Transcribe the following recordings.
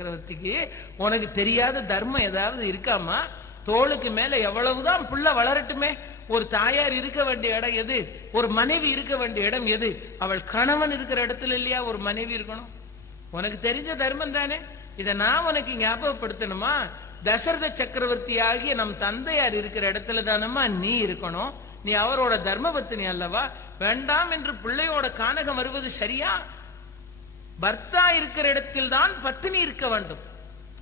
சக்கரவர்த்திக்கு உனக்கு தெரியாத தர்மம் ஏதாவது இருக்காமா? தோளுக்கு மேல எவ்வளவுதான் புள்ள வளரட்டுமே. ஒரு தாயார் இருக்க வேண்டிய இடம் எது? ஒரு மனைவி இருக்க வேண்டிய இடம் எது? அவள் கணவன் இருக்கிற இடத்துல இல்லையா ஒரு மனைவி இருக்கணும்? உனக்கு தெரிஞ்ச தர்மம் தானே. இதை நான் உனக்கு ஞாபகப்படுத்தணுமா? தசரத சக்கரவர்த்தி ஆகிய நம் தந்தையார் இருக்கிற இடத்துல தானம்மா நீ இருக்கணும். நீ அவரோட தர்மபத்தினி அல்லவா? வேண்டாம் என்று பிள்ளையோட கானகம் வருவது சரியா? பர்த்தா இருக்கிற இடத்தில் தான் பத்தினி இருக்க வேண்டும்.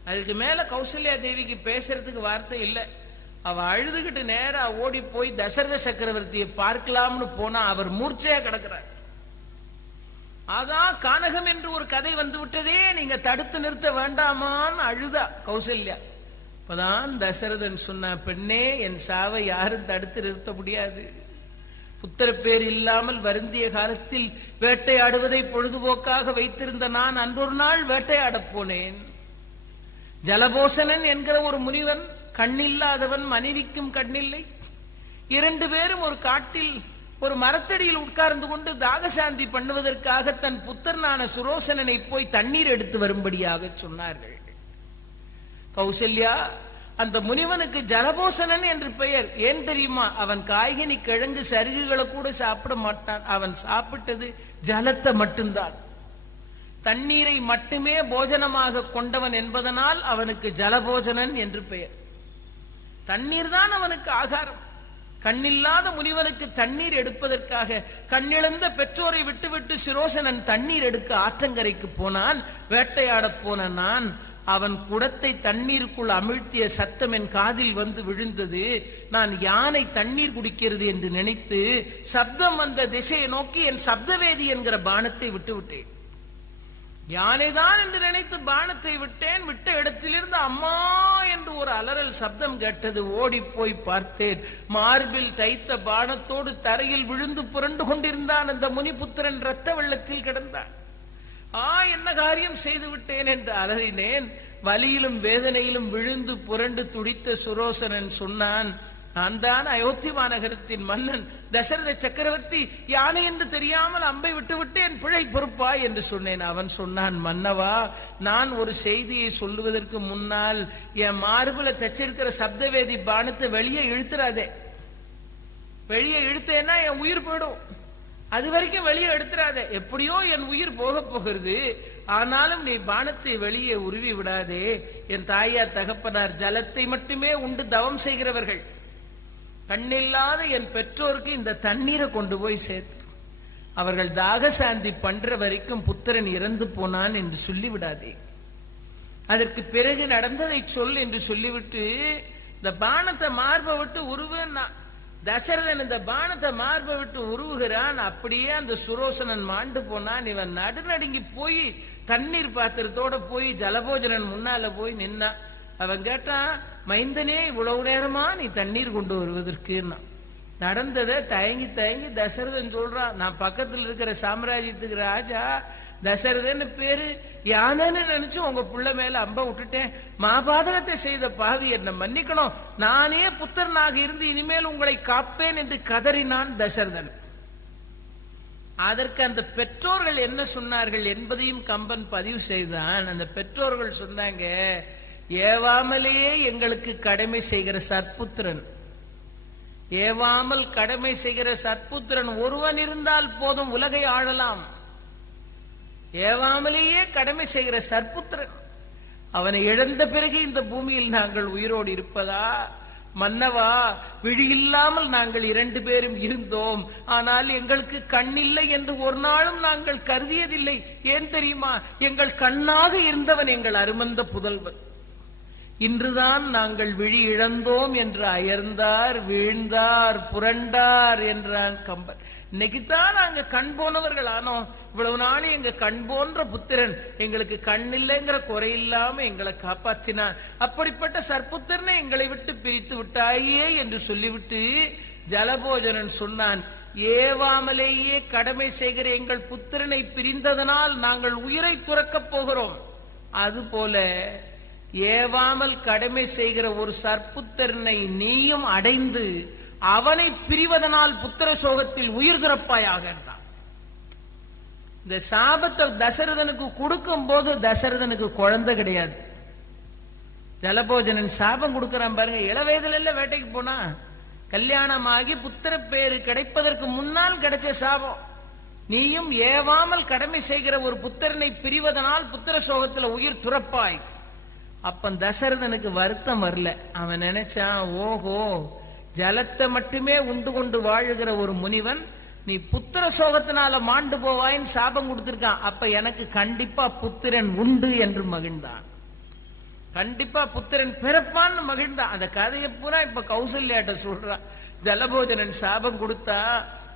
அதுக்கு மேல கௌசல்யா தேவிக்கு பேசுறதுக்கு வார்த்தை இல்லை. அவ அழுதுகிட்டு நேரா ஓடி போய் தசரத சக்கரவர்த்தியை பார்க்கலாம்னு போனா அவர் மூர்ச்சையா கிடக்கிறார். ஆகா கானகம் என்று ஒரு கதை வந்து விட்டதே நீங்க தடுத்து நிறுத்த வேண்டாமான்னு அழுதா கௌசல்யா. இப்பதான் தசரதன் சொன்ன பெண்ணே என் சாவை யாரும் தடுத்து நிறுத்த முடியாது. புத்திர பேர் இல்லாமல் வருந்திய காலத்தில் வேட்டையாடுவதை பொழுதுபோக்காக வைத்திருந்த நான் அன்றொரு நாள் வேட்டையாடப் போனேன். ஜலபோஷனன் என்கிற ஒரு முனிவன் கண்ணில்லாதவன் மனைவிக்கும் கண்ணில்லை. இரண்டு பேரும் ஒரு காட்டில் ஒரு மரத்தடியில் உட்கார்ந்து கொண்டு தாகசாந்தி பண்ணுவதற்காக தன் புத்தர்னான சுரோசனனை போய் தண்ணீர் எடுத்து வரும்படியாக சொன்னார்கள். கௌசல்யா அந்த முனிவனுக்கு ஜலபோசனன் என்று பெயர். ஏன் தெரியுமா? அவன் காய்கனி கிழங்கு சருகுகளை கூட சாப்பிட மாட்டான். அவன் சாப்பிட்டது ஜலத்தை மட்டும்தான். தண்ணீரை மட்டுமே போஜனமாக கொண்டவன் என்பதனால் அவனுக்கு ஜலபோஜனன் என்று பெயர். தண்ணீர் தான் அவனுக்கு ஆகாரம். கண்ணில்லாத முனிவனுக்கு தண்ணீர் எடுப்பதற்காக கண்ணிழந்த பெற்றோரை விட்டுவிட்டு சிரோசனன் தண்ணீர் எடுக்க ஆற்றங்கரைக்கு போனான். வேட்டையாடப் போன நான் அவன் குடத்தை தண்ணீருக்குள் அமிழ்த்திய சத்தம் என் காதில் வந்து விழுந்தது. நான் யானை தண்ணீர் குடிக்கிறது என்று நினைத்து சப்தம் வந்த திசையை நோக்கி என் சப்தவேதி என்கிற பானத்தை விட்டு விட்டேன் யானைதான் என்று நினைத்து பானத்தை விட்டேன். விட்ட இடத்திலிருந்து அம்மா என்று ஒரு அலறல் சப்தம் கேட்டது. ஓடி போய் பார்த்தேன். மார்பில் தைத்த பானத்தோடு தரையில் விழுந்து புரண்டு கொண்டிருந்தான் அந்த முனிபுத்திரன் ரத்த வெள்ளத்தில் கிடந்தான். ஆ என்ன காரியம் செய்து விட்டேன் என்று அலறினேன். வலியிலும் வேதனையிலும் விழுந்து புரண்டு துடித்த சுரோசனன் சொன்னான் நான் தான் அயோத்தி மாநகரத்தின் மன்னன். தசரத சக்கரவர்த்தி யானை என்று தெரியாமல் அம்பை விட்டு விட்டேன். பிழை பொறுப்பாய் என்று சொன்னேன். அவன் சொன்னான் மன்னவா நான் ஒரு செய்தியை சொல்லுவதற்கு முன்னால் என் மார்புல தச்சிருக்கிற சப்தவேதி பானத்தை வெளியே இழுத்துறாதே. வெளியே இழுத்தேன்னா என் உயிர் போயிடும். அது வரைக்கும் வெளியே எடுத்துடாத எப்படியோ என் உயிர் போக போகிறது. ஆனாலும் நீ பானத்தை வெளியே உருவி விடாதே. என் தாயார் தகப்பனார் ஜலத்தை மட்டுமே உண்டு தவம் செய்கிறவர்கள். கண்ணில்லாத என் பெற்றோருக்கு இந்த தண்ணீரை கொண்டு போய் சேர்த்து. அவர்கள் தாகசாந்தி பண்ற வரைக்கும் புத்திரன் இறந்து போனான் என்று சொல்லிவிடாதே. அதற்கு பிறகு நடந்ததை சொல் என்று சொல்லிவிட்டு இந்த பானத்தை மார்பை விட்டு உருவன்னா தசரதன் இந்த பானத்தை மார்பை விட்டு உருவுகிறான். அப்படியே அந்த சுரோசனன் மாண்டு போனான். இவன் நடுநடுங்கி போய் தண்ணீர் பாத்திரத்தோட போய் ஜலபோஜனன் முன்னால போய் நின்னான் அவன் கேட்டான் மைந்தனே இவ்வளவு நேரமா நீ தண்ணீர் கொண்டு வருவதற்குன்னா? நடந்ததை தயங்கி தயங்கி தசரதன் சொல்றான் நான் பக்கத்துல இருக்கிற சாம்ராஜ்யத்துக்கு ராஜா தசரதன்னு பேரு. யானைன்னு நினைச்சு உங்க புள்ள மேல அம்ப விட்டுட்டேன். மாபாதகத்தை செய்த பாவி என்ன மன்னிக்கணும். நானே புத்திரனாக இருந்து இனிமேல் உங்களை காப்பேன் என்று கதறினான் தசரதன். அதற்கு அந்த பெற்றோர்கள் என்ன சொன்னார்கள் என்பதையும் கம்பன் பதிவு செய்தான். அந்த பெற்றோர்கள் சொன்னாங்க ஏவாமலேயே எங்களுக்கு கடமை செய்கிற சற்புத்திரன். ஏவாமல் கடமை செய்கிற சற்புத்திரன் ஒருவன் இருந்தால் போதும் உலகை ஆழலாம் ஏவாமலேயே கடமை செய்கிற சற்புத்திரன் அவனை இழந்த பிறகு இந்த பூமியில் நாங்கள் உயிரோடு இருப்பதா? மன்னவா விழி இல்லாமல் நாங்கள் இரண்டு பேரும் இருந்தோம். ஆனால் எங்களுக்கு கண்ணில்லை என்று ஒரு நாளும் நாங்கள் கருதியதில்லை. ஏன் தெரியுமா? எங்கள் கண்ணாக இருந்தவன் எங்கள் அருமந்த புதல்வன். இன்றுதான் நாங்கள் விழி இழந்தோம் என்று அயர்ந்தார் வீழ்ந்தார் புரண்டார் என்றான் கம்பன். இன்னைக்குதான் நாங்க கண் போனவர்கள் ஆனோம். இவ்வளவு நாள் எங்க கண் போன்ற புத்திரன் எங்களுக்கு கண் இல்லைங்கிற குறை இல்லாம எங்களை காப்பாற்றினான் அப்படிப்பட்ட சற்புத்திரனை எங்களை விட்டு பிரித்து விட்டாயே என்று சொல்லிவிட்டு ஜலபோஜனன் சொன்னான் ஏவாமலேயே கடமை செய்கிற எங்கள் புத்திரனை பிரிந்ததனால் நாங்கள் உயிரை துறக்கப் போகிறோம். அதுபோல ஏவாமல் கடமை செய்கிற ஒரு சற்புத்திரனை நீயும் அடைந்து அவனை பிரிவதனால் புத்திர சோகத்தில் உயிர் துறப்பாயாக என்றான். இந்த சாபத்தை தசரதனுக்கு கொடுக்கும் போது தசரதனுக்கு குழந்தை கிடையாது. ஜலபோஜனன் சாபம் கொடுக்கிறான் பாருங்க இளவயதுல இல்ல வேட்டைக்கு போனா. கல்யாணமாகி புத்திர பேரு கிடைப்பதற்கு முன்னால் கிடைச்ச சாபம். நீயும் ஏவாமல் கடமை செய்கிற ஒரு புத்திரனை பிரிவதனால் புத்திர சோகத்துல உயிர் துறப்பாய். அப்ப தசரதனுக்கு வருத்தம் வரல. அவன் நினைச்சான் ஓஹோ ஜலத்தை மட்டுமே உண்டு கொண்டு வாழுகிற ஒரு முனிவன் நீ புத்திர சோகத்தினால மாண்டு போவாயின்னு சாபம் கொடுத்திருக்கான். அப்ப எனக்கு கண்டிப்பா புத்திரன் உண்டு என்று மகிழ்ந்தான். கண்டிப்பா புத்திரன் பிறப்பான்னு மகிழ்ந்தான். அந்த கதையை பூரா இப்ப கௌசல்யாட்ட சொல்றான். ஜலபோஜனன் சாபம் கொடுத்தா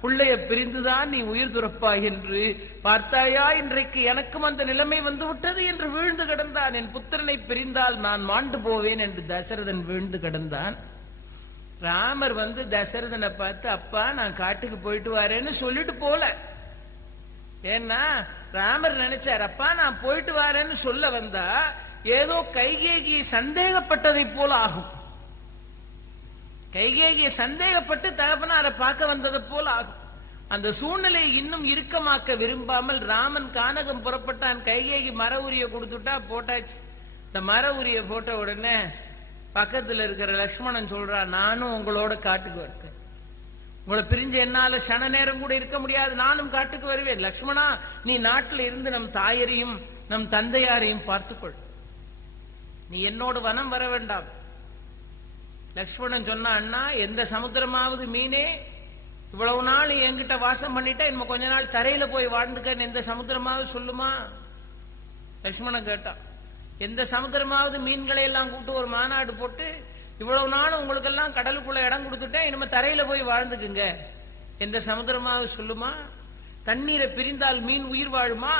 பிள்ளைய பிரிந்துதான் நீ உயிர் துறப்பாய் என்று பார்த்தாயா? இன்றைக்கு எனக்கும் அந்த நிலைமை வந்து விட்டது என்று வீழ்ந்து கிடந்தான். என் புத்திரனை பிரிந்தால் நான் மாண்டு போவேன் என்று தசரதன் வீழ்ந்து கிடந்தான். ராமர் வந்து தசரதனை பார்த்து அப்பா நான் காட்டுக்கு போயிட்டு வரேன்னு சொல்லிட்டு போல. ஏன்னா ராமர் நினைச்சார் அப்பா நான் போயிட்டு வரேன்னு சொல்ல வந்தா ஏதோ கைகேகி சந்தேகப்பட்டதை போல ஆகும். கைகேகியை சந்தேகப்பட்டு தகப்பனாரை பார்க்க வந்தது போல் ஆகும். அந்த சூழ்நிலையை இன்னும் இறுக்கமாக்க விரும்பாமல் ராமன் கானகம் புறப்பட்டான். கைகேகி மர உரிய கொடுத்துட்டா போட்டாச்சு. இந்த மர உரிய போட்ட உடனே பக்கத்தில் இருக்கிற லக்ஷ்மணன் சொல்றான் நானும் உங்களோட காட்டுக்கு வருவேன். உங்களை பிரிஞ்சு என்னால சன நேரம் கூட இருக்க முடியாது. நானும் காட்டுக்கு வருவேன். லக்ஷ்மணா நீ நாட்டில் இருந்து நம் தாயரையும் நம் தந்தையாரையும் பார்த்துக்கொள். நீ என்னோடு வனம் வர வேண்டாம். லக்ஷ்மணன் சொன்னா அண்ணா எந்த சமுத்திரமாவது மீனே இவ்வளவு நாள் என்கிட்ட வாசம் பண்ணிட்டா இன்னும் கொஞ்ச நாள் தரையில போய் வாழ்ந்துக்கன்னு எந்த சமுத்திரமாவது சொல்லுமா? லக்ஷ்மணன் கேட்டான். எந்த சமுத்திரமாவது மீன்களை எல்லாம் கூப்பிட்டு ஒரு மாநாடு போட்டு இவ்வளவு நாள் உங்களுக்கெல்லாம் கடலுக்குள்ள இடம் கொடுத்துட்டேன் இனிமே தரையில போய் வாழ்ந்துக்குங்க. எந்த சமுத்திரமாவது சொல்லுமா? தண்ணீரை பிரிந்தால் மீன் உயிர் வாழுமா?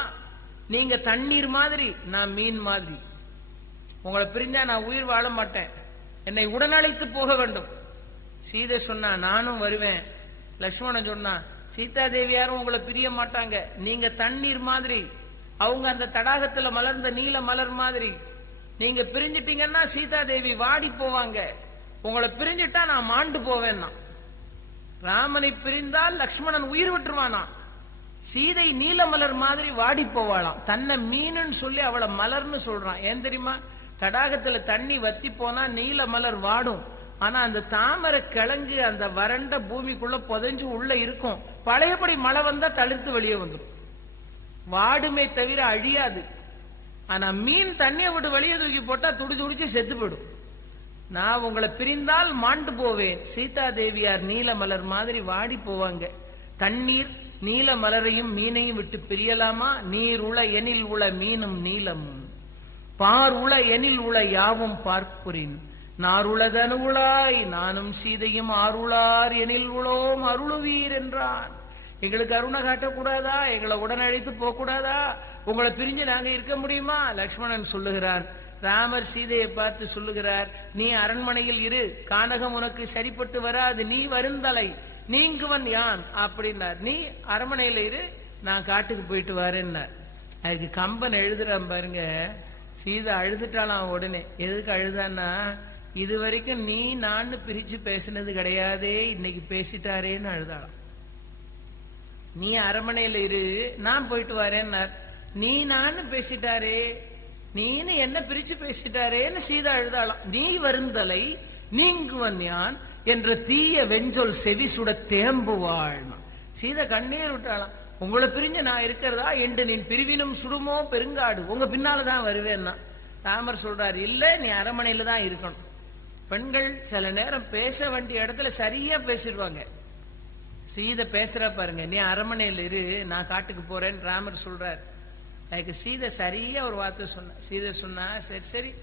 நீங்க தண்ணீர் மாதிரி நான் மீன் மாதிரி. உங்களை பிரிஞ்சா நான் உயிர் வாழ மாட்டேன். என்னை உடனழைத்து போக வேண்டும். சீதை சொன்னா நானும் வருவேன். லக்ஷ்மணன் சொன்னா சீதா தேவியாரும் உங்களை பிரிய மாட்டாங்க. நீங்க தண்ணீர் மாதிரி. அவங்க அந்த தடாகத்துல மலர்ந்த நீல மலர் மாதிரி. நீங்க பிரிஞ்சிட்டீங்கன்னா சீதா தேவி வாடி போவாங்க. உங்களை பிரிஞ்சிட்டா நான் மாண்டு போவேன்னா. ராமனை பிரிந்தால் லக்ஷ்மணன் உயிர் விட்டுருவானா? சீதை நீல மலர் மாதிரி வாடி போவாளாம். தன்னை மீனுன்னு சொல்லி அவளை மலர்னு சொல்றான். ஏன் தெரியுமா? தடாகத்துல தண்ணி வத்தி போனா நீல மலர் வாடும். ஆனா அந்த தாமரை கிழங்கு அந்த வறண்ட பூமிக்குள்ள புதைஞ்சு உள்ள இருக்கும். பழையபடி மழை வந்தா தளிர்த்து வெளியே வந்துடும் வாடுமே தவிர அழியாது. ஆனா மீன் தண்ணியை விட்டு வெளியே தூக்கி போட்டா துடி துடிச்சு செத்து போயிடும். நான் உங்களை பிரிந்தால் மாண்டு போவேன். சீதா தேவியார் நீல மலர் மாதிரி வாடி போவாங்க. தண்ணீர் நீல மலரையும் மீனையும் விட்டு பிரியலாமா? நீர் உள எனில் உள மீனும் நீலமும். பார் உள எனில் உள யாவும் பார்ப்புரின். நாருளதனு உளாய் நானும் சீதையும் ஆருளார் எனில் உளோம் அருளுவீர் என்றான். எங்களுக்கு அருணை காட்டக்கூடாதா? எங்களை உடன் அழைத்து போக கூடாதா உங்களை பிரிஞ்சு நாங்க இருக்க முடியுமா? லக்ஷ்மணன் சொல்லுகிறான். ராமர் சீதையை பார்த்து சொல்லுகிறார் நீ அரண்மனையில் இரு. கானகம் உனக்கு சரிப்பட்டு வராது. நீ வருந்தலை. நீங்குவன் யான்? அப்படின்னார். நீ அரண்மனையில இரு. நான் காட்டுக்கு போயிட்டு வரேன்னார். அதுக்கு கம்பன் எழுதுறான் பாருங்க. சீதை அழுதுட்டாலாம் உடனே? எதுக்கு அழுதான்னா இது வரைக்கும் நீ நான் பிரிச்சு பேசினது கிடையாதே இன்னைக்கு பேசிட்டாரேன்னு அழுதாளாம். நீ அரமனையில இரு நான் போயிட்டு வரேன்னார். நீ நான் பேசிட்டாரே நீன்னு என்ன பிரிச்சு பேசிட்டாரேன்னு சீதா அழுதாளாம். நீ வருந்தலை நீங்குவன் யான் என்ற தீய வெஞ்சொல் செவி சுட தேம்புவாள் சீதா கண்ணீர் விட்டாளாம். உங்களை பிரிஞ்சு நான் இருக்கிறதா? என்று நீ பிரிவினும் சுடுமோ பெருங்காடு. உங்க பின்னாலதான் வருவேன்னா. ராமர் சொல்றார் இல்ல நீ அரமனையில தான் இருக்கணும். பெண்கள் சில நேரம் பேச வேண்டிய இடத்துல சரியா பேசிடுவாங்க. சீதை பேசுற பாருங்க நீ அரமனையில் இரு நான் காட்டுக்கு போறேன்னு ராமர் சொல்றார். எனக்கு சீதை சரியா ஒரு வார்த்தை சொன்ன சீதை சொன்னா சரி சரி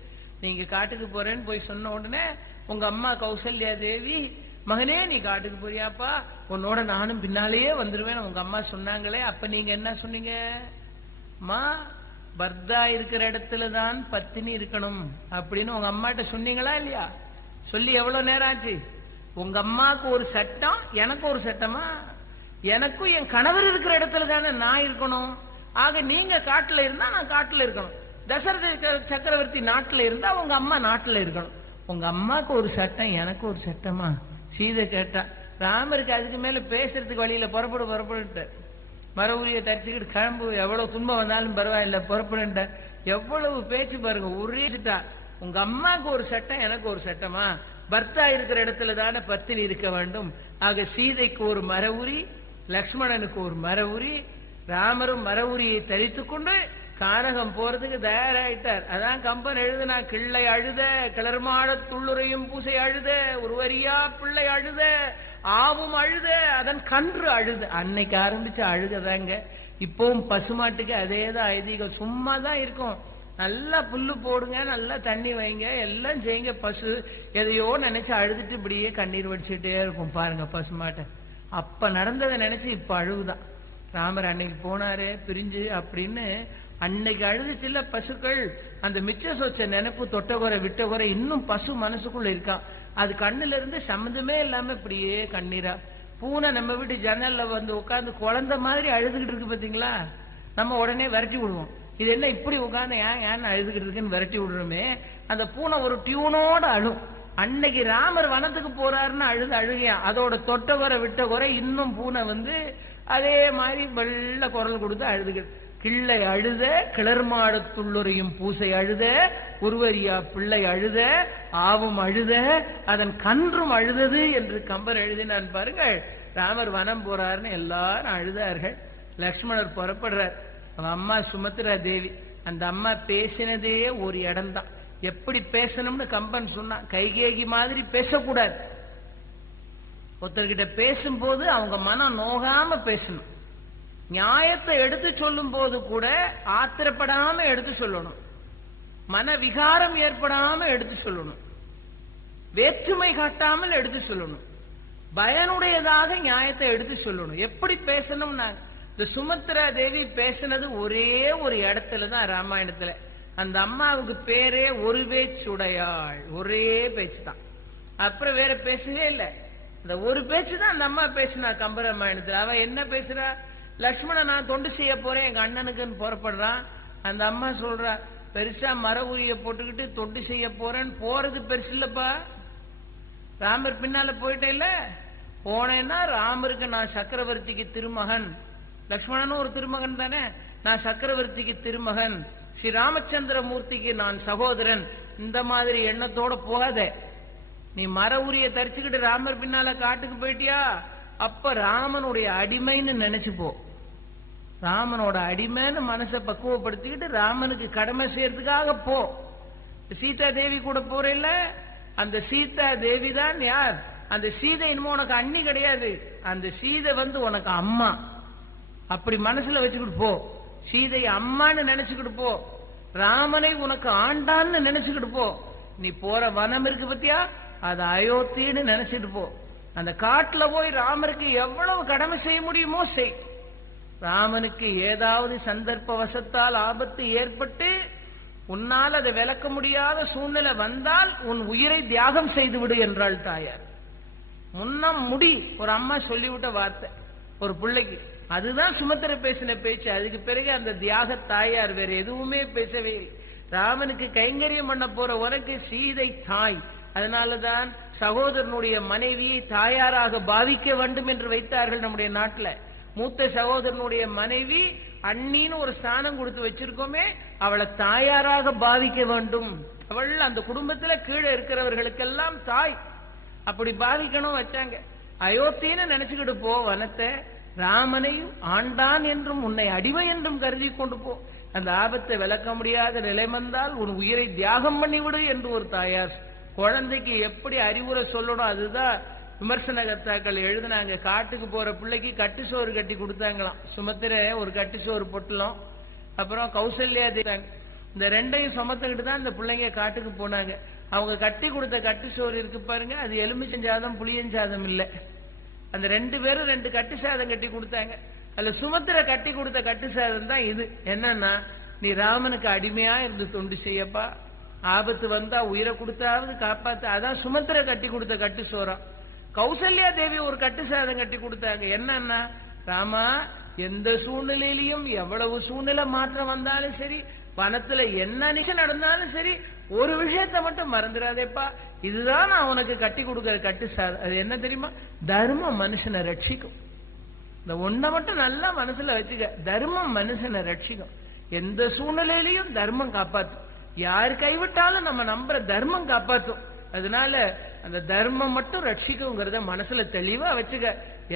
நீங்க காட்டுக்கு போறேன்னு போய் சொன்ன உடனே உங்க அம்மா கௌசல்யா தேவி மகனே நீ காட்டுக்கு போறியாப்பா? உன்னோட நானும் பின்னாலேயே வந்துடுவேன் உங்க அம்மா சொன்னாங்களே அப்ப நீங்க என்ன சொன்னீங்கம்மா பர்தா இருக்கிற இடத்துல தான் பத்தினி இருக்கணும் அப்படின்னு உங்க அம்மாட்ட சொன்னீங்களா இல்லையா? சொல்லி எவ்வளவு நேரம் ஆச்சு? உங்க அம்மாவுக்கு ஒரு சட்டம் எனக்கு ஒரு சட்டமா? எனக்கும் என் கணவர் இருக்கிற இடத்துல தானே நான் இருக்கணும்? ஆக நீங்க காட்டுல இருந்தா நான் காட்டுல இருக்கணும். தசரத சக்கரவர்த்தி நாட்டுல இருந்தா உங்க அம்மா நாட்டுல இருக்கணும். உங்க அம்மாவுக்கு ஒரு சட்டம் எனக்கு ஒரு சட்டமா? சீதை கேட்டா ராமருக்கு அதுக்கு மேல பேசுறதுக்கு வழியில புறப்படு புறப்படுட்டார் மர உரிய தரிச்சுக்கிட்டு கிளம்பு எவ்வளவு துன்பம் வந்தாலும் பரவாயில்ல புறப்படுண்ட எவ்வளவு பேச்சு பாருங்க ஒரே உங்க அம்மாக்கு ஒரு சட்டம் எனக்கு ஒரு சட்டமா? பர்த்தா இருக்கிற இடத்துல தானே பத்தில் இருக்க வேண்டும். ஆக சீதைக்கு ஒரு மர உரி லக்ஷ்மணனுக்கு ஒரு மர உரி ராமரும் மர உரியை தரித்துக் கொண்டு கானகம் போறதுக்கு தயாராயிட்டார். அதான் கம்பன் எழுதுனா கிள்ளை அழுத கிளர்மாடத் துள்ளுரையும் பூசை அழுத ஒருவரியா பிள்ளை அழுத ஆவும் அழுத அதன் கன்று அழுத. அன்னைக்கு ஆரம்பிச்ச அழுகதாங்க. இப்பவும் பசுமாட்டுக்கு அதே தான் ஐதீகம். சும்மா தான் இருக்கும். நல்லா புல்லு போடுங்க நல்லா தண்ணி வைங்க எல்லாம் செய்யுங்க. பசு எதையோ நினைச்சு அழுதுட்டு இப்படியே கண்ணீர் வடிச்சுட்டே இருக்கும். பாருங்க பசுமாட்டை. அப்ப நடந்ததை நினைச்சு இப்ப அழுகுதான் ராமர் அன்னைக்கு போனாரு பிரிஞ்சு அப்படின்னு அன்னைக்கு அழுதுச்சுல்ல பசுக்கள் அந்த மிச்ச சொச்ச நினைப்பு தொட்டகுறை விட்டகுறை இன்னும் பசு மனசுக்குள்ள இருக்கான். அது கண்ணுல இருந்து சம்மந்தமே இல்லாம இப்படியே கண்ணீரா. பூனை நம்ம வீட்டு ஜன்னல்ல வந்து உட்காந்து குழந்தை மாதிரி அழுதுகிட்டு இருக்கு பாத்தீங்களா? நம்ம உடனே விரட்டி விடுவோம். இது என்ன இப்படி உட்காந்து ஏன் ஏன் அழுதுகிட்டு இருக்குன்னு விரட்டி விடுறோமே? அந்த பூனை ஒரு டியூனோட அழும். அன்னைக்கு ராமர் வனத்துக்கு போறாருன்னு அழுது அழுகையா அதோட தொட்ட குறை விட்ட குறை இன்னும் பூனை வந்து அதே மாதிரி வெள்ள குரல் கொடுத்து அழுதுகிட்டு கிள்ளை அழுத கிளர்மாடத்துள்ளுரையும் பூசை அழுத உருவரியா பிள்ளை அழுத ஆவும் அழுத அதன் கன்றும் அழுதது என்று கம்பர் எழுதினான் பாருங்கள். ராமர் வனம் போறாருன்னு எல்லாரும் அழுதார்கள். லக்ஷ்மணர் புறப்படுறார். அவன் அம்மா சுமத்ரா தேவி. அந்த அம்மா பேசினதே ஒரு இடம்தான். எப்படி பேசணும்னு கம்பன் சொன்னான். கைகேகி மாதிரி பேசக்கூடாது. ஒருத்தர்கிட்ட பேசும்போது அவங்க மனம் நோகாம பேசணும். நியாயத்தை எடுத்து சொல்லும் போது கூட ஆத்திரப்படாம எடுத்து சொல்லணும். மன விகாரம் ஏற்படாம எடுத்து சொல்லணும். வேற்றுமை காட்டாமல் எடுத்து சொல்லணும். பயனுடையதாக நியாயத்தை எடுத்து சொல்லணும். எப்படி பேசணும்னா இந்த சுமத்ரா தேவி பேசினது ஒரே ஒரு இடத்துல தான் ராமாயணத்துல. அந்த அம்மாவுக்கு பேரே ஒரு பேச்சுடையாள் ஒரே பேச்சு தான் அப்புறம் வேற பேசவே இல்லை. அந்த ஒரு பேச்சு தான் அந்த அம்மா பேசினா கம்பராமாயணத்துல. அவ என்ன பேசுறா? லக்ஷ்மணன் நான் தொண்டு செய்ய போறேன் எங்க அண்ணனுக்குன்னு புறப்படுறான். அந்த அம்மா சொல்றா பெருசா மர உரிய போட்டுக்கிட்டு தொண்டு செய்ய போறேன்னு போறது பெருசு இல்லப்பா. ராமர் பின்னால போயிட்டேல்ல போனேன்னா ராமருக்கு நான் சக்கரவர்த்திக்கு திருமகன். லக்ஷ்மணனும் ஒரு திருமகன் தானே. நான் சக்கரவர்த்திக்கு திருமகன். ஸ்ரீ ராமச்சந்திர மூர்த்திக்கு நான் சகோதரன். இந்த மாதிரி எண்ணத்தோட போகாத. நீ மர உரிய தரிச்சுக்கிட்டு ராமர் பின்னால காட்டுக்கு போயிட்டியா? அப்ப ராமனுடைய அடிமைன்னு நினைச்சுப்போ. ராமனோட அடிமைன்னு மனசை பக்குவப்படுத்திக்கிட்டு ராமனுக்கு கடமை செய்யறதுக்காக போ. சீதா தேவி கூட போறேல்ல? அந்த சீதா தேவி தான் யார்? அந்த சீதை இன்னும் உனக்கு அண்ணி கிடையாது. அந்த சீதை வந்து உனக்கு அம்மா. அப்படி மனசுல வச்சுக்கிட்டு போ. சீதை அம்மான்னு நினைச்சுக்கிட்டு போ. ராமனை உனக்கு ஆண்டான்னு நினைச்சுக்கிட்டு போ. நீ போற வனம் இருக்கு பத்தியா? அது அயோத்தின்னு நினைச்சிட்டு போ. அந்த காட்டுல போய் ராமருக்கு எவ்வளவு கடமை செய்ய முடியுமோ செய். ராமனுக்கு ஏதாவது சந்தர்ப்ப வசத்தால் ஆபத்து ஏற்பட்டு உன்னால் அதை விளக்க முடியாத சூழ்நிலை வந்தால் உன் உயிரை தியாகம் செய்து விடு என்றாள் தாயார். முன்னம் முடி ஒரு அம்மா சொல்லிவிட்ட வார்த்தை. ஒரு பிள்ளைக்கு அதுதான் சுமத்திர பேசின பேச்சு. அதுக்கு பிறகு அந்த தியாக தாயார் வேற எதுவுமே பேசவே இல்லை. ராமனுக்கு கைங்கரியம் பண்ண போற உனக்கு சீதை தாய். அதனாலதான் சகோதரனுடைய மனைவியை தாயாராக பாவிக்க வேண்டும் என்று வைத்தார்கள் நம்முடைய நாட்டில். மூத்த சகோதரனுடைய மனைவி அண்ணின்னு ஒரு ஸ்தானம் கொடுத்து வச்சிருக்கோமே அவளை தாயாராக பாவிக்க வேண்டும். அவள் அந்த குடும்பத்துல கீழே இருக்கிறவர்களுக்கெல்லாம் தாய். அப்படி பாவிக்கணும் வச்சாங்க. அயோத்தின்னு நினைச்சுக்கிட்டு போ வனத்தை. ராமனையும் ஆண்டான் என்றும் உன்னை அடிமை என்றும் கருதி கொண்டு போ. அந்த ஆபத்தை விளக்க முடியாத நிலை வந்தால் உன் உயிரை தியாகம் பண்ணிவிடு என்று ஒரு தாயார் குழந்தைக்கு எப்படி அறிவுரை சொல்லணும் அதுதான் விமர்சனகர்த்தாக்கள் எழுதுனாங்க காட்டுக்கு போற பிள்ளைக்கு கட்டு சோறு கட்டி கொடுத்தாங்களாம். சுமத்திர ஒரு கட்டு சோறு பொட்டலம். அப்புறம் கௌசல்யா தேவிட்டாங்க. இந்த ரெண்டையும் சுமத்துக்கிட்டு தான் இந்த பிள்ளைங்க காட்டுக்கு போனாங்க. அவங்க கட்டி கொடுத்த கட்டு சோறு இருக்கு பாருங்க அது எலுமிச்சஞ்சாதம் புளியஞ்சாதம் இல்லை. அந்த ரெண்டு பேரும் ரெண்டு கட்டு சாதம் கட்டி கொடுத்தாங்க. அதுல சுமத்திர கட்டி கொடுத்த கட்டு சாதம் தான் இது. என்னன்னா நீ ராமனுக்கு அடிமையா இருந்து தொண்டு செய்யப்பா. ஆபத்து வந்தா உயிரை கொடுத்தாவது காப்பாத்து. அதான் சுமத்திர கட்டி கொடுத்த கட்டு சோறான் கௌசல்யா தேவி ஒரு கட்டு சாதம் கட்டி கொடுத்தாங்க. என்னன்னா? ராமா எந்த சூழ்நிலையிலையும் எவ்வளவு சூழ்நிலை மாற்றம் வந்தாலும் சரி வனத்துல என்ன நிஷம் நடந்தாலும் சரி ஒரு விஷயத்த மட்டும் மறந்துடாதேப்பா. இதுதான் நான் உனக்கு கட்டி கொடுக்கற கட்டு சாதம். அது என்ன தெரியுமா? தர்மம் மனுஷனை ரட்சிக்கும். இந்த ஒன்றை மட்டும் நல்லா மனசுல வச்சுக்க. தர்மம் மனுஷனை ரட்சிக்கும். எந்த சூழ்நிலையிலையும் தர்மம் காப்பாத்தும். யார் கைவிட்டாலும் நம்ம நம்புற தர்மம் காப்பாத்தும். அதனால அந்த தர்மம் மட்டும் ரட்சிக்குங்கிறத மனசுல தெளிவா வச்சுக்க.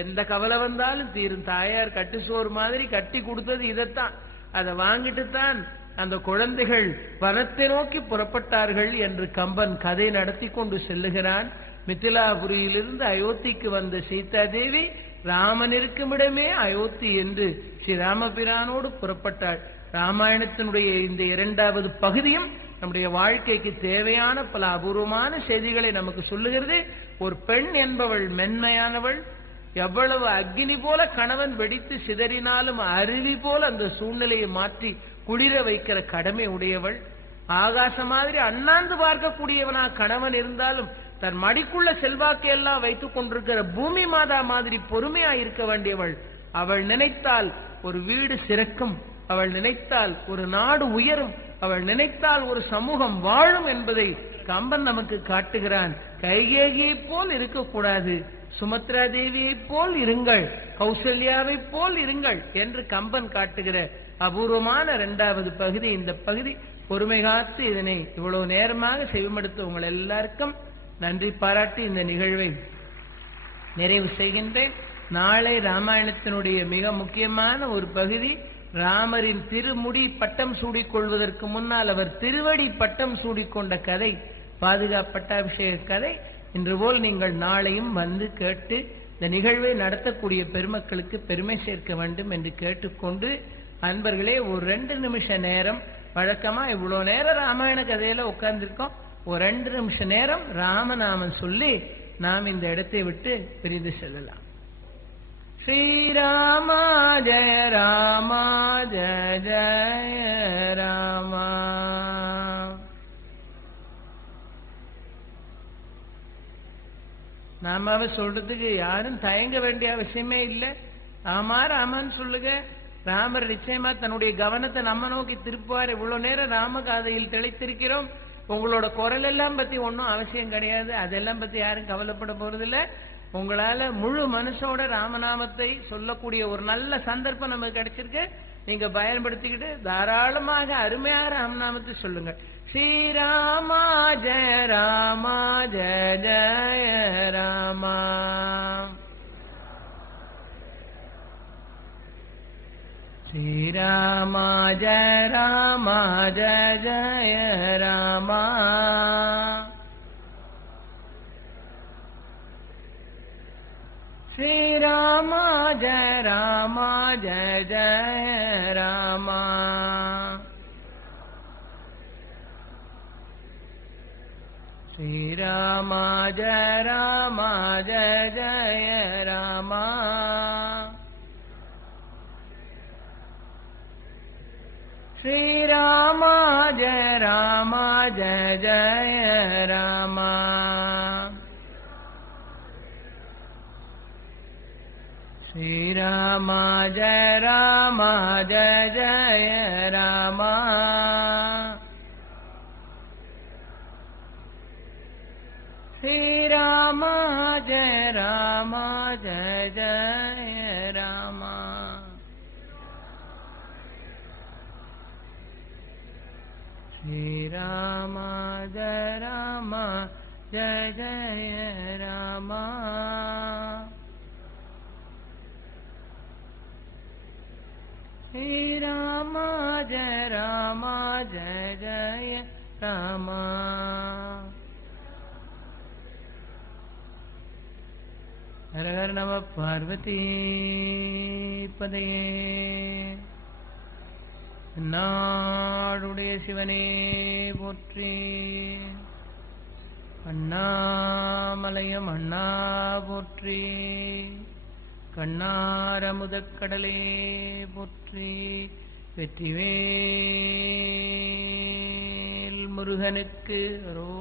எந்த கவலை வந்தாலும் தீரும். தாயார் கட்டு சோறு மாதிரி கட்டி கொடுத்தது இதைத்தான். அதை வாங்கிட்டு தான் அந்த குழந்தைகள் வனத்தை நோக்கி புறப்பட்டார்கள் என்று கம்பன் கதை நடத்தி கொண்டு செல்லுகிறான். மித்திலாபுரியிலிருந்து அயோத்திக்கு வந்த சீதா தேவி ராமன் இருக்குமிடமே அயோத்தி என்று ஸ்ரீ ராமபிரானோடு புறப்பட்டாள். ராமாயணத்தினுடைய இந்த இரண்டாவது பகுதியும் நம்முடைய வாழ்க்கைக்கு தேவையான பல அபூர்வமான செய்திகளை நமக்கு சொல்லுகிறது. ஒரு பெண் என்பவள் மென்மையானவள். எவ்வளவு அக்னி போல கணவன் வெடித்து சிதறினாலும் அருவி போல அந்த சூழ்நிலையை மாற்றி குளிர வைக்கிற கடமை உடையவள். ஆகாசம் மாதிரி அண்ணாந்து பார்க்கக்கூடியவனா கணவன் இருந்தாலும் தன் மடிக்குள்ள செல்வாக்கை எல்லாம் வைத்துக் கொண்டிருக்கிற பூமி மாதா மாதிரி பொறுமையா இருக்க வேண்டியவள். அவள் நினைத்தால் ஒரு வீடு சிறக்கும். அவள் நினைத்தால் ஒரு நாடு உயரும். அவள் நினைத்தால் ஒரு சமூகம் வாழும் என்பதை கம்பன் நமக்கு காட்டுகிறான். கைகேகியை போல் இருக்கக்கூடாது. சுமத்ரா தேவியை போல் இருங்கள். கௌசல்யாவை போல் இருங்கள் என்று கம்பன் காட்டுகிற அபூர்வமான இரண்டாவது பகுதி. இந்த பகுதி பொறுமை காத்து இதனை இவ்வளவு நேரமாக செவிமடுத்த உங்கள் எல்லாருக்கும் நன்றி பாராட்டி இந்த நிகழ்வை நிறைவு செய்கின்றேன். நாளை ராமாயணத்தினுடைய மிக முக்கியமான ஒரு பகுதி ராமரின் திருமுடி பட்டம் சூடிக்கொள்வதற்கு முன்னால் அவர் திருவடி பட்டம் சூடிக்கொண்ட கதை பாதுகா பட்டாபிஷேக கதை. இன்று போல் நீங்கள் நாளையும் வந்து கேட்டு இந்த நிகழ்வை நடத்தக்கூடிய பெருமக்களுக்கு பெருமை சேர்க்க வேண்டும் என்று கேட்டுக்கொண்டு அன்பர்களே ஒரு ரெண்டு நிமிஷ நேரம். வழக்கமா இவ்வளோ நேரம் ராமாயண கதையில உட்கார்ந்துருக்கோம். ஒரு ரெண்டு நிமிஷ நேரம் ராமநாமன் சொல்லி நாம் இந்த இடத்தை விட்டு பிரிந்து செல்லலாம். ஸ்ரீராமா ஜெய ராமா ஜெய ஜெய ராமா. நாமாவை சொல்றதுக்கு யாரும் தயங்க வேண்டிய அவசியமே இல்லை. ராமா ராமன் சொல்லுங்க ராமர் நிச்சயமா தன்னுடைய கவனத்தை நம்ம நோக்கி திருப்புவார். இவ்வளவு நேரம் ராம காதையில் திளைத்திருக்கிறோம். உங்களோட குரல் எல்லாம் பத்தி ஒன்றும் அவசியம் கிடையாது. அதெல்லாம் பத்தி யாரும் கவலைப்பட போறதில்ல. உங்களால முழு மனசோட ராமநாமத்தை சொல்லக்கூடிய ஒரு நல்ல சந்தர்ப்பம் நமக்கு கிடைச்சிருக்கு. நீங்க பயன்படுத்திக்கிட்டு தாராளமாக அருமையாக ராமநாமத்தை சொல்லுங்க. ஸ்ரீராமா ஜெய ராமா ஜெய ஜெய ராமா. ஸ்ரீராமா ஜெய Rama Jaya Jaya Rama. Sri Rama Jai Rama Jai Jai Rama. Sri Rama Jai Rama Jai Jai Rama. Sri Rama Jai Rama Jai Jai Rama Jai Rama Jai Jai Rama Sri Rama Jai Rama Jai Jai Rama Sri Rama Jai Rama Jai Jai Rama Shri Ram जय राम जय जय राम हर हर नम पार्वती पदये நாடுடைய சிவனே போற்றி அண்ணாமலையம் அண்ணா போற்றி கண்ணாரமுதக்கடலே போற்றி வெற்றிவேல் முருகனுக்கு row